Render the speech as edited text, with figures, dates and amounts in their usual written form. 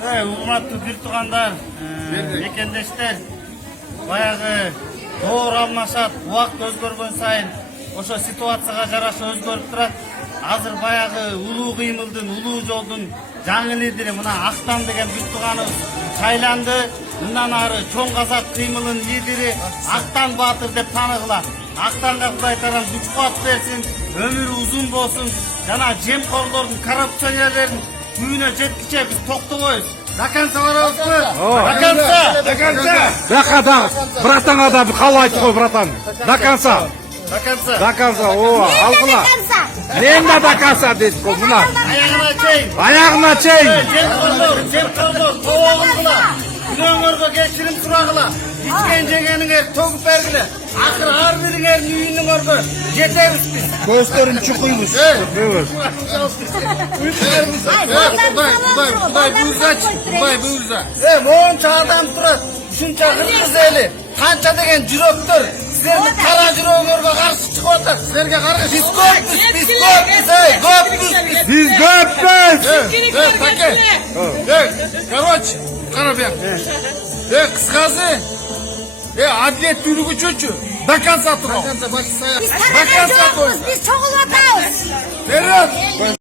Урматтуу бир туугандар, мекендештер, баягы доор алмашат, убакыт өзгөргөн сайын ошо ситуацияга жараша өзгөрүп турат. Азыр баягы улуу кыймылдын, улуу жолдун жаңы лидери мына Актан деген бир тууганыбыз шайланды. Мындан ары чоң казак кыймылынын лидери Актан Баатыр деп тааныгыла. Актанга Кудай таран күч-кубат берсин, өмүрү узун болсун. Жана жемкорлордун, коррупционерлердин күнүнө жеткиче биз токтобойбуз. До конца барабызбы? До конца! До конца! Братанга да кабыл айтты го, братан. До конца. До конца! До конца. О, алгыла. Мен да до конца дейт го, мына. Аягына чейин! Аягына чейин. Жемкорлор, тоогулгула. Күнөөңөргө кечирим сурагыла. Ичкен жегениңер төгүп бергиле. Акыры ар бириңердин үйүнүңөргө жетебиз биз. Көздөрүн чукуйбуз. Кудай буйрса. Монча адам турат. Ушунча кыргыз эли. Канча деген жүрөктөр силердин кара жүрөгүңөргө каршы чыгып атат. Силерге каршы биз көппүз. Биз көппүз. Короче, кара бияк. Кыскасы, адилет жүргүчүчү до конца турабыз. Biz tanıgan yokuz, biz çoğul atağız. Вперед!